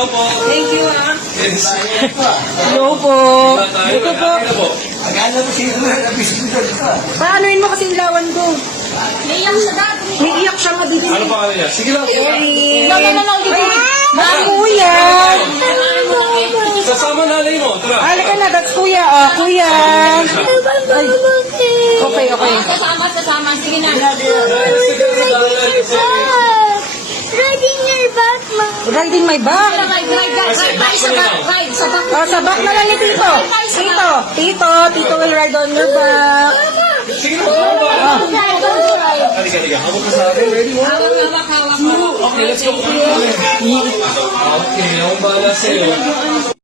Hello po. Thank you, ah. Yes. Hello po. Ito po. Akala mo sino na nabisip ko dito. Paanoin mo kasi yung lawan ko. Naiyak siya dati. May iyak siya nga dito. Ano pa kanya niya? Sige lang. No, dito. Ay, kuya. Sasama nanay mo. Tara. Halika na, that's kuya. Kuya. Ay. Okay. Sasama. Sige na. Riding your back, ma. Riding my back. Ride. Sa back. Oh, sa back na lang ni Tito. Tito will ride on your back. Sige lang. Halika. Hawak ka sa akin. Ready mo? Hawak. Okay, let's go. Okay, akong bahala sa'yo.